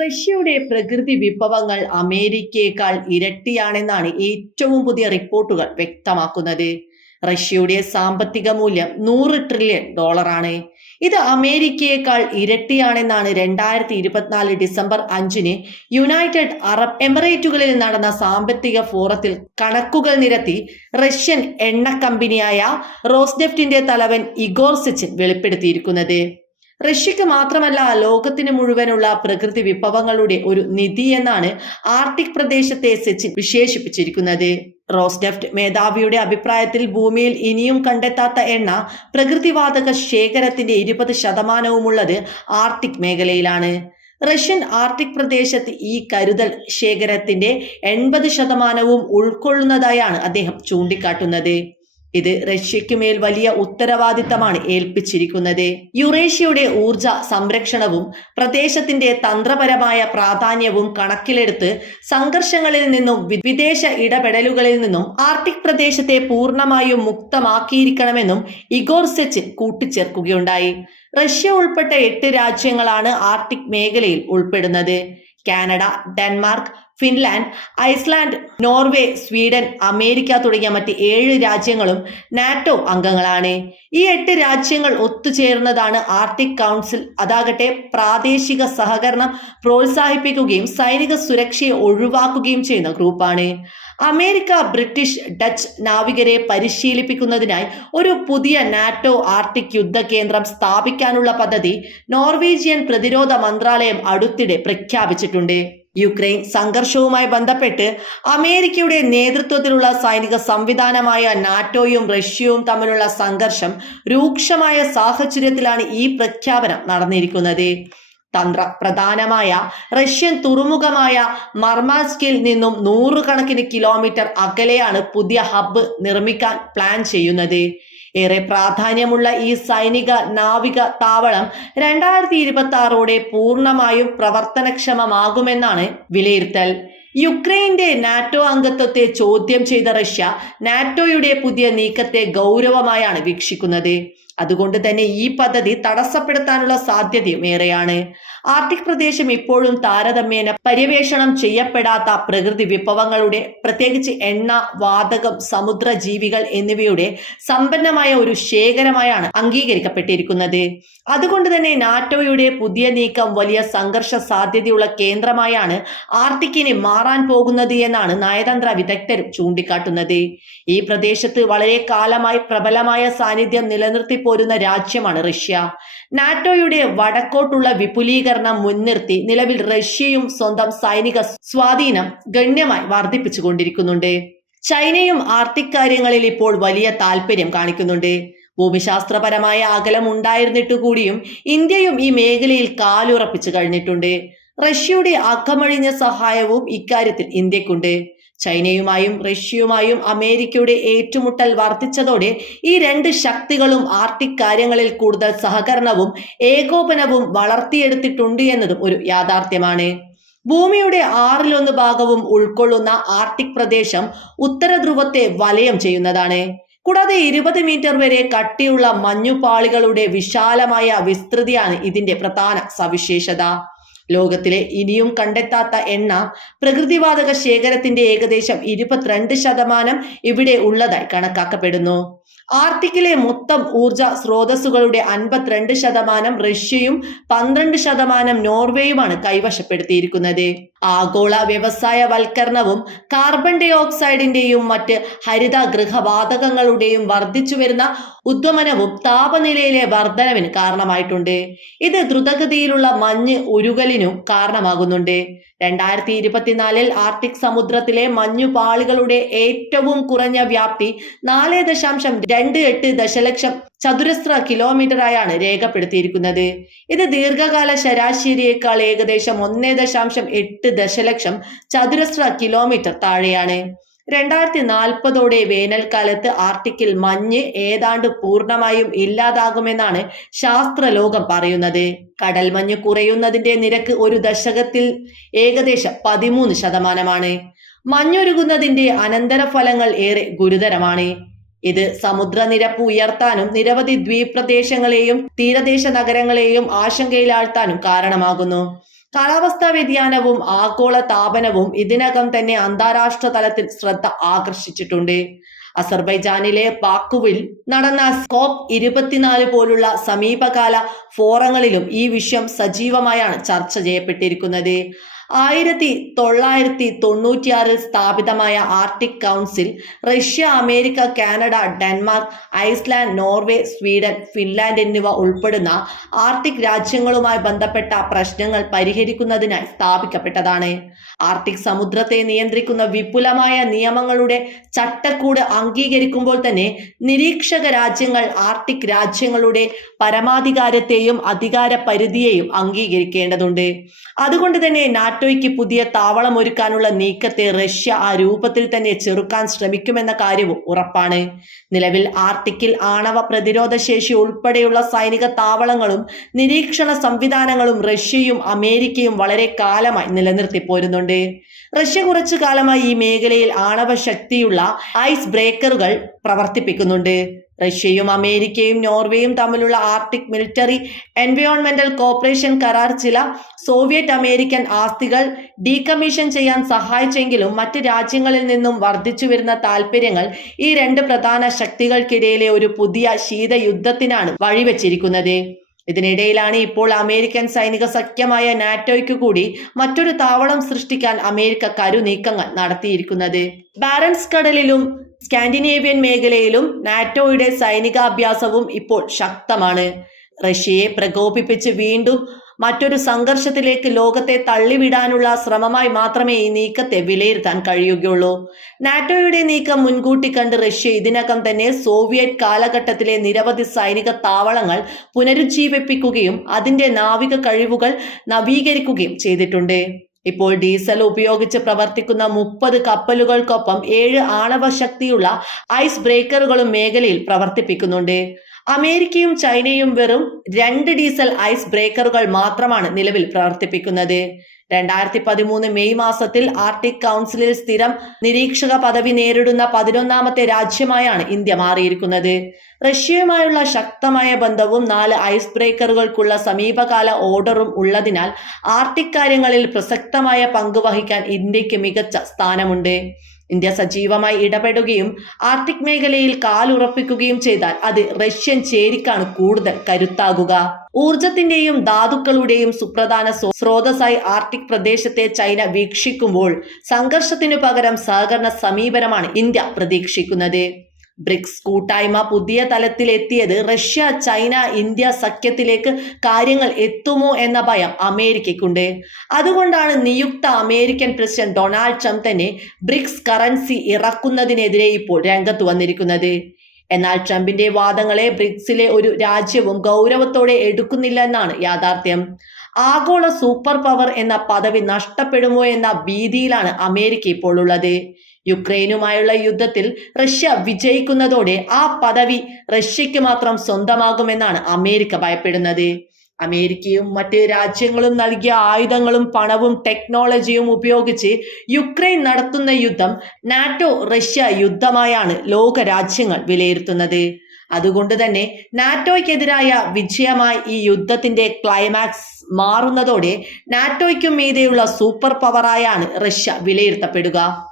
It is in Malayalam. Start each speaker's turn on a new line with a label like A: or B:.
A: റഷ്യയുടെ പ്രകൃതി വിഭവങ്ങൾ അമേരിക്കയേക്കാൾ ഇരട്ടിയാണെന്നാണ് ഏറ്റവും പുതിയ റിപ്പോർട്ടുകൾ വ്യക്തമാക്കുന്നത്. റഷ്യയുടെ സാമ്പത്തിക മൂല്യം നൂറ് ട്രില്യൺ ഡോളറാണ്. ഇത് അമേരിക്കയേക്കാൾ ഇരട്ടിയാണെന്നാണ് രണ്ടായിരത്തി ഇരുപത്തിനാല് ഡിസംബർ അഞ്ചിന് യുണൈറ്റഡ് അറബ് എമിറേറ്റുകളിൽ നടന്ന സാമ്പത്തിക ഫോറത്തിൽ കണക്കുകൾ നിരത്തി റഷ്യൻ എണ്ണ കമ്പനിയായ റോസ്നെഫ്റ്റിന്റെ തലവൻ ഇഗോർ സെച്ചിൻ വെളിപ്പെടുത്തിയിരിക്കുന്നത്. റഷ്യക്ക് മാത്രമല്ല ലോകത്തിന് മുഴുവനുള്ള പ്രകൃതി വിഭവങ്ങളുടെ ഒരു നിധി എന്നാണ് ആർട്ടിക് പ്രദേശത്തെ സെച്ചിൻ വിശേഷിപ്പിച്ചിരിക്കുന്നത്. റോസ്ഡെഫ്റ്റ് മേധാവിയുടെ അഭിപ്രായത്തിൽ ഭൂമിയിൽ ഇനിയും കണ്ടെത്താത്ത എണ്ണ പ്രകൃതിവാതക ശേഖരത്തിന്റെ ഇരുപത് ശതമാനവുമുള്ളത് ആർട്ടിക് മേഖലയിലാണ്. റഷ്യൻ ആർട്ടിക് പ്രദേശത്ത് ഈ കരുതൽ ശേഖരത്തിന്റെ എൺപത് ശതമാനവും ഉൾക്കൊള്ളുന്നതായാണ് അദ്ദേഹം ചൂണ്ടിക്കാട്ടുന്നത്. ഇത് റഷ്യയ്ക്ക് മേൽ വലിയ ഉത്തരവാദിത്തമാണ് ഏൽപ്പിച്ചിരിക്കുന്നത്. യുറേഷ്യയുടെ ഊർജ സംരക്ഷണവും പ്രദേശത്തിന്റെ തന്ത്രപരമായ പ്രാധാന്യവും കണക്കിലെടുത്ത് സംഘർഷങ്ങളിൽ നിന്നും വിദേശ ഇടപെടലുകളിൽ നിന്നും ആർട്ടിക് പ്രദേശത്തെ പൂർണമായും മുക്തമാക്കിയിരിക്കണമെന്നും ഇഗോർ സെച്ചിൻ കൂട്ടിച്ചേർക്കുകയുണ്ടായി. റഷ്യ ഉൾപ്പെട്ട എട്ട് രാജ്യങ്ങളാണ് ആർട്ടിക് മേഖലയിൽ ഉൾപ്പെടുന്നത്. Canada Denmark Finland Iceland Norway Sweden America തുടങ്ങിയ മറ്റ് ഏഴ് രാജ്യങ്ങളും നാറ്റോ അംഗങ്ങളാണ്. ഈ എട്ട് രാജ്യങ്ങൾ ഒത്തുചേർന്നതാണ് ആർട്ടിക് കൗൺസിൽ. അതാകട്ടെ പ്രാദേശിക സഹകരണം പ്രോത്സാഹിപ്പിക്കുകയും സൈനിക സുരക്ഷയെ ഒഴിവാക്കുകയും ചെയ്യുന്ന ഗ്രൂപ്പാണ്. അമേരിക്ക ബ്രിട്ടീഷ് ഡച്ച് നാവികരെ പരിശീലിപ്പിക്കുന്നതിനായി ഒരു പുതിയ നാറ്റോ ആർട്ടിക് യുദ്ധ കേന്ദ്രം സ്ഥാപിക്കാനുള്ള പദ്ധതി നോർവീജിയൻ പ്രതിരോധ മന്ത്രാലയം അടുത്തിടെ പ്രഖ്യാപിച്ചിട്ടുണ്ട്. യുക്രൈൻ സംഘർഷവുമായി ബന്ധപ്പെട്ട് അമേരിക്കയുടെ നേതൃത്വത്തിലുള്ള സൈനിക സംവിധാനമായ നാറ്റോയും റഷ്യയും തമ്മിലുള്ള സംഘർഷം രൂക്ഷമായ സാഹചര്യത്തിലാണ് ഈ പ്രഖ്യാപനം നടന്നിരിക്കുന്നത്. തന്ത്ര പ്രധാനമായ റഷ്യൻ തുറമുഖമായ മർമാസ്കിൽ നിന്നും നൂറുകണക്കിന് കിലോമീറ്റർ അകലെയാണ് പുതിയ ഹബ്ബ് നിർമ്മിക്കാൻ പ്ലാൻ ചെയ്യുന്നത്. ഏറെ പ്രാധാന്യമുള്ള ഈ സൈനിക നാവിക താവളം രണ്ടായിരത്തി ഇരുപത്തി ആറോടെ പൂർണമായും പ്രവർത്തനക്ഷമമാകുമെന്നാണ് വിലയിരുത്തൽ. യുക്രൈന്റെ നാറ്റോ അംഗത്വത്തെ ചോദ്യം ചെയ്ത റഷ്യ നാറ്റോയുടെ പുതിയ നീക്കത്തെ ഗൗരവമായാണ് വീക്ഷിക്കുന്നത്. അതുകൊണ്ട് തന്നെ ഈ പദ്ധതി തടസ്സപ്പെടുത്താനുള്ള സാധ്യതയും ഏറെയാണ്. ആർട്ടിക് പ്രദേശം ഇപ്പോഴും താരതമ്യേന പര്യവേഷണം ചെയ്യപ്പെടാത്ത പ്രകൃതി വിഭവങ്ങളുടെ പ്രത്യേകിച്ച് എണ്ണ വാതകം സമുദ്ര ജീവികൾ എന്നിവയുടെ സമ്പന്നമായ ഒരു ശേഖരമായാണ് അംഗീകരിക്കപ്പെട്ടിരിക്കുന്നത്. അതുകൊണ്ട് തന്നെ നാറ്റോയുടെ പുതിയ നീക്കം വലിയ സംഘർഷ സാധ്യതയുള്ള കേന്ദ്രമായാണ് ആർട്ടിക്കിനെ മാറാൻ പോകുന്നത് എന്നാണ് നയതന്ത്ര വിദഗ്ധരും ചൂണ്ടിക്കാട്ടുന്നത്. ഈ പ്രദേശത്ത് വളരെ കാലമായി പ്രബലമായ സാന്നിധ്യം നിലനിർത്തി പോരുന്ന രാജ്യമാണ് റഷ്യ. നാറ്റോയുടെ വടക്കോട്ടുള്ള വിപുലീകരണം മുൻനിർത്തി നിലവിൽ റഷ്യയും സ്വന്തം സൈനിക സ്വാധീനം ഗണ്യമായി വർദ്ധിപ്പിച്ചുകൊണ്ടിരിക്കുന്നുണ്ട്. ചൈനയും ആർട്ടിക് കാര്യങ്ങളിൽ ഇപ്പോൾ വലിയ താല്പര്യം കാണിക്കുന്നുണ്ട്. ഭൂമിശാസ്ത്രപരമായ അകലം ഉണ്ടായിരുന്നിട്ടു കൂടിയും ഇന്ത്യയും ഈ മേഖലയിൽ കാലുറപ്പിച്ചു കഴിഞ്ഞിട്ടുണ്ട്. റഷ്യയുടെ അക്കമഴിഞ്ഞ സഹായവും ഇക്കാര്യത്തിൽ ഇന്ത്യക്കുണ്ട്. ചൈനയുമായും റഷ്യയുമായും അമേരിക്കയുടെ ഏറ്റുമുട്ടൽ വർദ്ധിച്ചതോടെ ഈ രണ്ട് ശക്തികളും ആർട്ടിക് കാര്യങ്ങളിൽ കൂടുതൽ സഹകരണവും ഏകോപനവും വളർത്തിയെടുത്തിട്ടുണ്ട് എന്നതും ഒരു യാഥാർത്ഥ്യമാണ്. ഭൂമിയുടെ ആറിലൊന്ന് ഭാഗവും ഉൾക്കൊള്ളുന്ന ആർട്ടിക് പ്രദേശം ഉത്തര ധ്രുവത്തെ വലയം ചെയ്യുന്നതാണ്. കൂടാതെ ഇരുപത് മീറ്റർ വരെ കട്ടിയുള്ള മഞ്ഞുപാളികളുടെ വിശാലമായ വിസ്തൃതിയാണ് ഇതിന്റെ പ്രധാന സവിശേഷത. ലോകത്തിലെ ഇനിയും കണ്ടെത്താത്ത എണ്ണ പ്രകൃതിവാതക ശേഖരത്തിന്റെ ഏകദേശം ഇരുപത്തിരണ്ട് ശതമാനം ഇവിടെ ഉള്ളതായി കണക്കാക്കപ്പെടുന്നു. ആർട്ടിക്കിലെ മൊത്തം ഊർജ സ്രോതസ്സുകളുടെ അൻപത്തിരണ്ട് ശതമാനം റഷ്യയും പന്ത്രണ്ട് ശതമാനം നോർവേയുമാണ് കൈവശപ്പെടുത്തിയിരിക്കുന്നത്. ആഗോള വ്യവസായവൽക്കരണവും കാർബൺ ഡൈ ഓക്സൈഡിന്റെയും മറ്റ് ഹരിത ഗൃഹവാതകങ്ങളുടെയും വർദ്ധിച്ചു വരുന്ന ഉദ്വമനവും താപനിലയിലെ വർധനവിന് കാരണമായിട്ടുണ്ട്. ഇത് ദ്രുതഗതിയിലുള്ള മഞ്ഞ് ഉരുകലിനും കാരണമാകുന്നുണ്ട്. രണ്ടായിരത്തി ഇരുപത്തിനാലിൽ ആർട്ടിക് സമുദ്രത്തിലെ മഞ്ഞുപാളികളുടെ ഏറ്റവും കുറഞ്ഞ വ്യാപ്തി നാല് ദശാംശം രണ്ട് എട്ട് ദശലക്ഷം ചതുരശ്ര കിലോമീറ്ററായാണ് രേഖപ്പെടുത്തിയിരിക്കുന്നത്. ഇത് ദീർഘകാല ശരാശരിയേക്കാൾ ഏകദേശം ഒന്നേ ദശാംശം എട്ട് ദശലക്ഷം ചതുരശ്ര കിലോമീറ്റർ താഴെയാണ്. രണ്ടായിരത്തി നാൽപ്പതോടെ വേനൽക്കാലത്ത് ആർട്ടിക്കിൽ മഞ്ഞ് ഏതാണ്ട് പൂർണമായും ഇല്ലാതാകുമെന്നാണ് ശാസ്ത്രലോകം പറയുന്നത്. കടൽ മഞ്ഞ് കുറയുന്നതിന്റെ നിരക്ക് ഒരു ദശകത്തിൽ ഏകദേശം പതിമൂന്ന് ശതമാനമാണ്. മഞ്ഞൊരുകുന്നതിന്റെ അനന്തരഫലങ്ങൾ ഏറെ ഗുരുതരമാണ്. ഇത് സമുദ്രനിരപ്പ് ഉയർത്താനും നിരവധി ദ്വീപ് പ്രദേശങ്ങളെയും തീരദേശ നഗരങ്ങളെയും ആശങ്കയിലാഴ്ത്താനും കാരണമാകുന്നു. കാലാവസ്ഥാ വ്യതിയാനവും ആഗോള താപനവും ഇതിനകം തന്നെ അന്താരാഷ്ട്ര തലത്തിൽ ശ്രദ്ധ ആകർഷിച്ചിട്ടുണ്ട്. അസർബൈജാനിലെ ബാക്കുവിൽ നടന്ന സ്കോപ്പ് ഇരുപത്തിനാല് പോലുള്ള സമീപകാല ഫോറങ്ങളിലും ഈ വിഷയം സജീവമായാണ് ചർച്ച ചെയ്യപ്പെട്ടിരിക്കുന്നത്. ആയിരത്തി തൊള്ളായിരത്തി തൊണ്ണൂറ്റിയാറിൽ സ്ഥാപിതമായ Arctic council Russia America Canada Denmark Iceland Norway Sweden Finland എന്നിവ ഉൾപ്പെടുന്ന ആർട്ടിക് രാജ്യങ്ങളുമായി ബന്ധപ്പെട്ട പ്രശ്നങ്ങൾ പരിഹരിക്കുന്നതിനായി സ്ഥാപിക്കപ്പെട്ടതാണ്. ആർട്ടിക് സമുദ്രത്തെ നിയന്ത്രിക്കുന്ന വിപുലമായ നിയമങ്ങളുടെ ചട്ടക്കൂട് അംഗീകരിക്കുമ്പോൾ തന്നെ നിരീക്ഷക രാജ്യങ്ങൾ ആർട്ടിക് രാജ്യങ്ങളുടെ പരമാധികാരത്തെയും അധികാര പരിധിയെയും അംഗീകരിക്കേണ്ടതുണ്ട്. അതുകൊണ്ട് തന്നെ നാറ്റോയ്ക്ക് പുതിയ താവളം ഒരുക്കാനുള്ള നീക്കത്തെ റഷ്യ ആ രൂപത്തിൽ തന്നെ ചെറുക്കാൻ ശ്രമിക്കുമെന്ന കാര്യവും ഉറപ്പാണ്. നിലവിൽ ആർട്ടിക്കിൽ ആണവ പ്രതിരോധ ശേഷി ഉൾപ്പെടെയുള്ള സൈനിക താവളങ്ങളും നിരീക്ഷണ സംവിധാനങ്ങളും റഷ്യയും അമേരിക്കയും വളരെ കാലമായി നിലനിർത്തി പോരുന്നുണ്ട്. റഷ്യ കുറച്ചു കാലമായി ഈ മേഖലയിൽ ആണവ ശക്തിയുള്ള ഐസ് ബ്രേക്കറുകൾ പ്രവർത്തിപ്പിക്കുന്നുണ്ട്. റഷ്യയും അമേരിക്കയും നോർവേയും തമ്മിലുള്ള ആർട്ടിക് മിലിറ്ററി എൻവയോൺമെന്റൽ കോപ്പറേഷൻ കരാർ ചില സോവിയറ്റ് അമേരിക്കൻ ആസ്തികൾ ഡീകമ്മീഷൻ ചെയ്യാൻ സഹായിച്ചെങ്കിലും മറ്റ് രാജ്യങ്ങളിൽ നിന്നും വർദ്ധിച്ചു വരുന്ന താൽപ്പര്യങ്ങൾ ഈ രണ്ട് പ്രധാന ശക്തികൾക്കിടയിലെ ഒരു പുതിയ ശീതയുദ്ധത്തിനാണ് വഴിവെച്ചിരിക്കുന്നത്. ഇതിനിടയിലാണ് ഇപ്പോൾ അമേരിക്കൻ സൈനിക സഖ്യമായ നാറ്റോയ്ക്ക് കൂടി മറ്റൊരു താവളം സൃഷ്ടിക്കാൻ അമേരിക്ക കരുനീക്കങ്ങൾ നടത്തിയിരിക്കുന്നത്. ബാരൻസ് കടലിലും സ്കാൻഡിനേവിയൻ മേഖലയിലും നാറ്റോയുടെ സൈനികാഭ്യാസവും ഇപ്പോൾ ശക്തമാണ്. റഷ്യയെ പ്രകോപിപ്പിച്ച് വീണ്ടും മറ്റൊരു സംഘർഷത്തിലേക്ക് ലോകത്തെ തള്ളിവിടാനുള്ള ശ്രമമായി മാത്രമേ ഈ നീക്കത്തെ വിലയിരുത്താൻ കഴിയുകയുള്ളൂ. നാറ്റോയുടെ നീക്കം മുൻകൂട്ടി കണ്ട് റഷ്യ ഇതിനകം തന്നെ സോവിയറ്റ് കാലഘട്ടത്തിലെ നിരവധി സൈനിക താവളങ്ങൾ പുനരുജ്ജീവിപ്പിക്കുകയും അതിന്റെ നാവിക കഴിവുകൾ നവീകരിക്കുകയും ചെയ്തിട്ടുണ്ട്. ഇപ്പോൾ ഡീസൽ ഉപയോഗിച്ച് പ്രവർത്തിക്കുന്ന മുപ്പത് കപ്പലുകൾക്കൊപ്പം ഏഴ് ആണവ ശക്തിയുള്ള ഐസ് ബ്രേക്കറുകളും മേഖലയിൽ പ്രവർത്തിപ്പിക്കുന്നുണ്ട്. അമേരിക്കയും ചൈനയും വെറും രണ്ട് ഡീസൽ ഐസ് ബ്രേക്കറുകൾ മാത്രമാണ് നിലവിൽ പ്രവർത്തിപ്പിക്കുന്നത്. രണ്ടായിരത്തി പതിമൂന്ന് മെയ് മാസത്തിൽ ആർട്ടിക് കൗൺസിലിൽ സ്ഥിരം നിരീക്ഷക പദവി നേരിടുന്ന പതിനൊന്നാമത്തെ രാജ്യമായാണ് ഇന്ത്യ മാറിയിരിക്കുന്നത്. റഷ്യയുമായുള്ള ശക്തമായ ബന്ധവും നാല് ഐസ് ബ്രേക്കറുകൾക്കുള്ള സമീപകാല ഓർഡറും ഉള്ളതിനാൽ ആർട്ടിക് കാര്യങ്ങളിൽ പ്രസക്തമായ പങ്ക് വഹിക്കാൻ ഇന്ത്യയ്ക്ക് മികച്ച സ്ഥാനമുണ്ട്. ഇന്ത്യ സജീവമായി ഇടപെടുകയും ആർട്ടിക് മേഖലയിൽ കാലുറപ്പിക്കുകയും ചെയ്താൽ അത് റഷ്യൻ ചേരിക്കാണ് കൂടുതൽ കരുത്താകുക. ഊർജത്തിന്റെയും ധാതുക്കളുടെയും സുപ്രധാന സ്രോതസ്സായി ആർട്ടിക് പ്രദേശത്തെ ചൈന വീക്ഷിക്കുമ്പോൾ സംഘർഷത്തിനു പകരം സഹകരണ സമീപനമാണ് ഇന്ത്യ പ്രതീക്ഷിക്കുന്നത്. ബ്രിക്സ് കൂട്ടായ്മ പുതിയ തലത്തിലെത്തിയത് റഷ്യ ചൈന ഇന്ത്യ സഖ്യത്തിലേക്ക് കാര്യങ്ങൾ എത്തുമോ എന്ന ഭയം അമേരിക്കയ്ക്കുണ്ട്. അതുകൊണ്ടാണ് നിയുക്ത അമേരിക്കൻ പ്രസിഡന്റ് ഡൊണാൾഡ് ട്രംപ് തന്നെ ബ്രിക്സ് കറൻസി ഇറക്കുന്നതിനെതിരെ ഇപ്പോൾ രംഗത്ത് വന്നിരിക്കുന്നത്. എന്നാൽ ട്രംപിന്റെ വാദങ്ങളെ ബ്രിക്സിലെ ഒരു രാജ്യവും ഗൗരവത്തോടെ എടുക്കുന്നില്ല എന്നാണ് യാഥാർത്ഥ്യം. ആഗോള സൂപ്പർ പവർ എന്ന പദവി നഷ്ടപ്പെടുമോ എന്ന ഭീതിയിലാണ് അമേരിക്ക ഇപ്പോൾ ഉള്ളത്. യുക്രൈനുമായുള്ള യുദ്ധത്തിൽ റഷ്യ വിജയിക്കുന്നതോടെ ആ പദവി റഷ്യക്ക് മാത്രം സ്വന്തമാകുമെന്നാണ് അമേരിക്ക ഭയപ്പെടുന്നത്. അമേരിക്കയും മറ്റ് രാജ്യങ്ങളും നൽകിയ ആയുധങ്ങളും പണവും ടെക്നോളജിയും ഉപയോഗിച്ച് യുക്രൈൻ നടത്തുന്ന യുദ്ധം നാറ്റോ റഷ്യ യുദ്ധമായാണ് ലോക രാജ്യങ്ങൾ വിലയിരുത്തുന്നത്. അതുകൊണ്ട് തന്നെ നാറ്റോയ്ക്കെതിരായ വിജയമായി ഈ യുദ്ധത്തിന്റെ ക്ലൈമാക്സ് മാറുന്നതോടെ നാറ്റോയ്ക്കും മീതെയുള്ള സൂപ്പർ പവറായാണ് റഷ്യ വിലയിരുത്തപ്പെടുക.